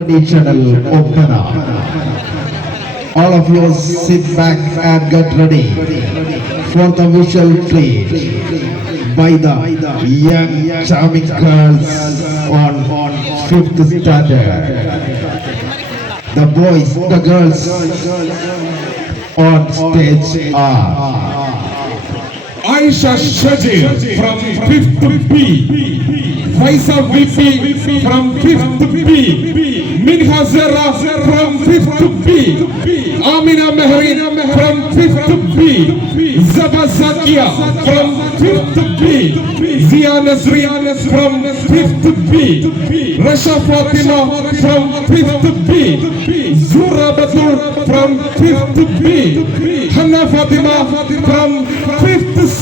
traditional opera. All of you sit back and get ready for the visual treat by the young charming girls on 5th standard. The boys, the girls on stage are Aisha Shajir from 5th B, Faisa VP from 5th B, Minha Zara from 5th B, Amina Mehreen from 5th B, Zaba Zakia from 5th B, Zia Nasrian from 5th B, Rasha Fatima from 5th B, Zura Batur from 5th B, Hanna Fatima from 5th C.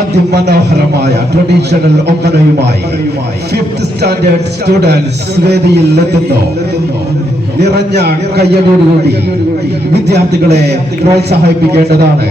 അതിമനോഹരമായ traditional ഒപ്പനയുമായി 5th standard students വേദിയിൽ എത്തുന്നു. നിറഞ്ഞ കയ്യടിയോടുകൂടി വിദ്യാർത്ഥികളെ പ്രോത്സാഹിപ്പിക്കേണ്ടതാണ്.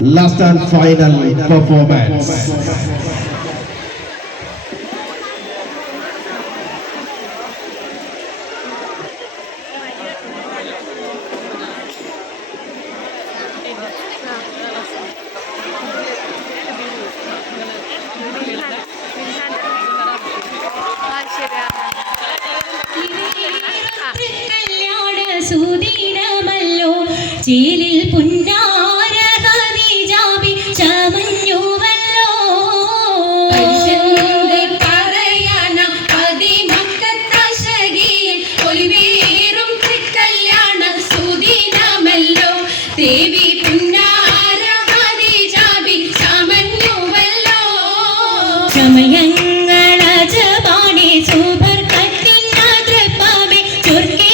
Last and final performance. സുദീനമല്ലോ ചേലിൽ പുന്നാര ഖദീജാബി ചമഞ്ഞുവല്ലോ പറയാന പതിമക്കത്തശകിയിൽ ഒലിവേറും കല്യാണ സുദീനമല്ലോ ദേവി പുന്നാര Khadeejabi ചമഞ്ഞുവല്ലോ ചമയങ്ങളജബാണി super കത്തിനദ്രപാമേ ചുർക്കേ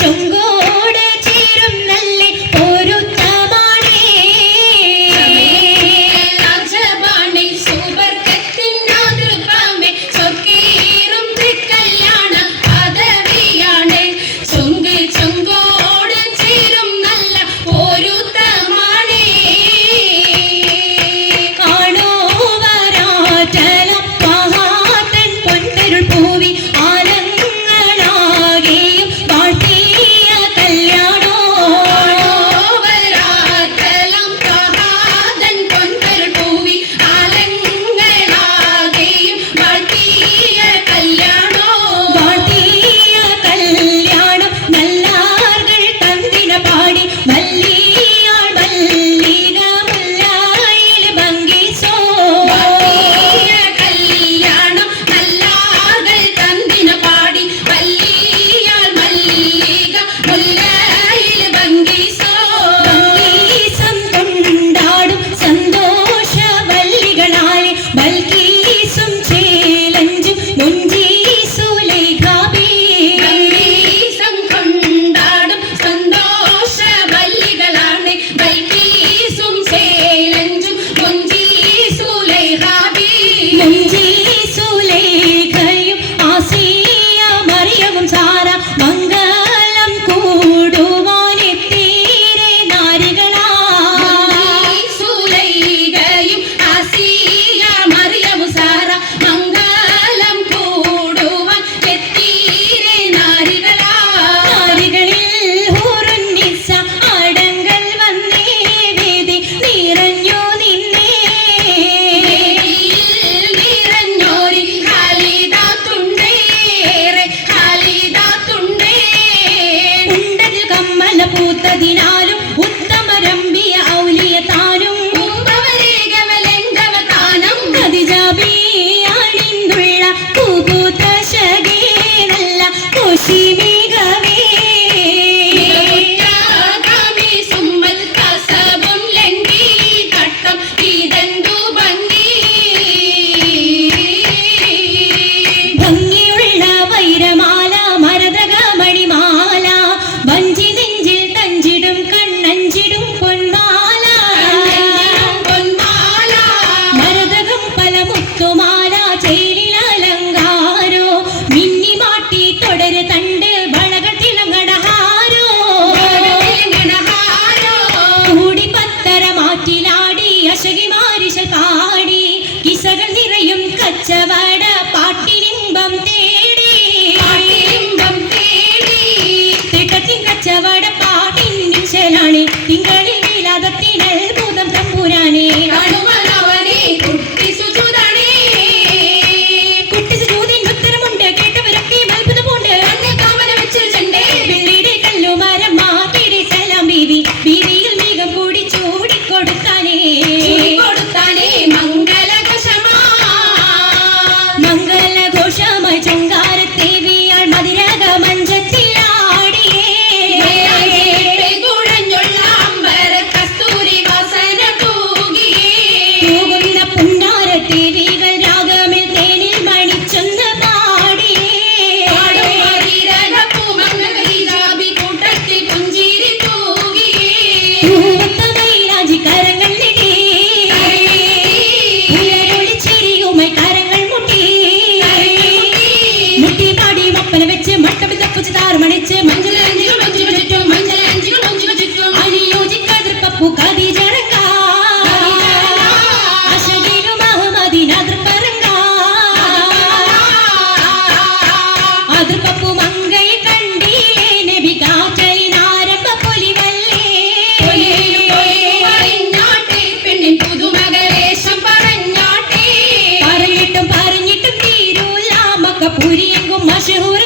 ചൊങ്കോട് ചേരും നല്ല പൊരുത്തമാണേ രാജബാണി സുവർഗത്തിനാതൃപാമേ ചൊക്കേറും കല്യാണ പദവിയാണ് ചൊങ്കോട് ചേരും നല്ല പൊരുത്തമാണേ ആണോ വരാറ്റലം മഹാതൻ പൊൻതരുൾ പൂവി പുരിയെങ്കും മഷഹൂർ